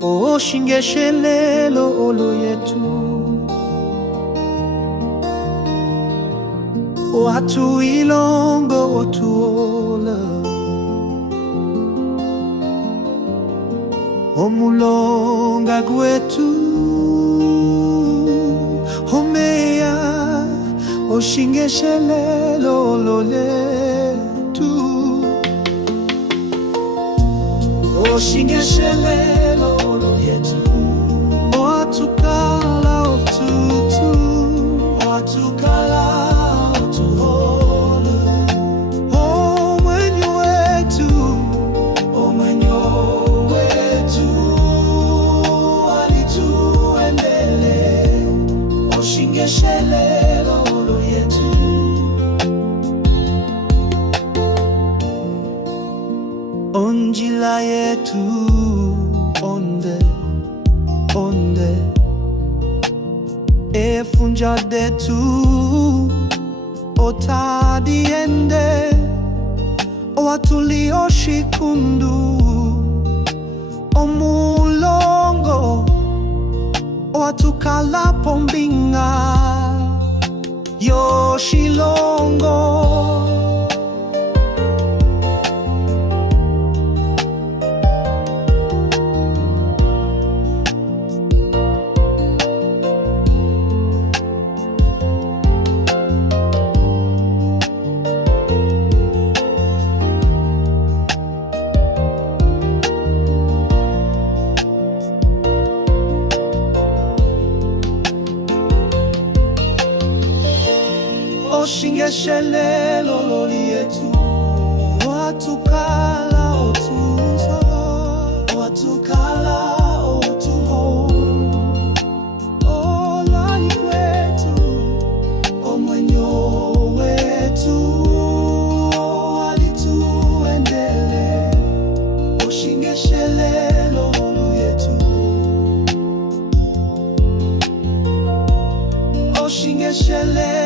Oshingeshelelo olo yetu watu ilongo otuola omulonga gwetu homeya oshingeshelelo olo letu oshingeshelelo olo yetu otukala otutu otukala otuhola omwenyo wetu alituendele oshingeshelelo olo yetu onjila yetu onde onde efunja detu otadiende owatuliyoshikundu omulongo owatukalapo mbinga yoshilongo oshingeshelelo olo yetu watukala otuza watukala otuho olali kwetu omwenyo wetu alituendele oshingeshelelo olo yetu oshingeshelelo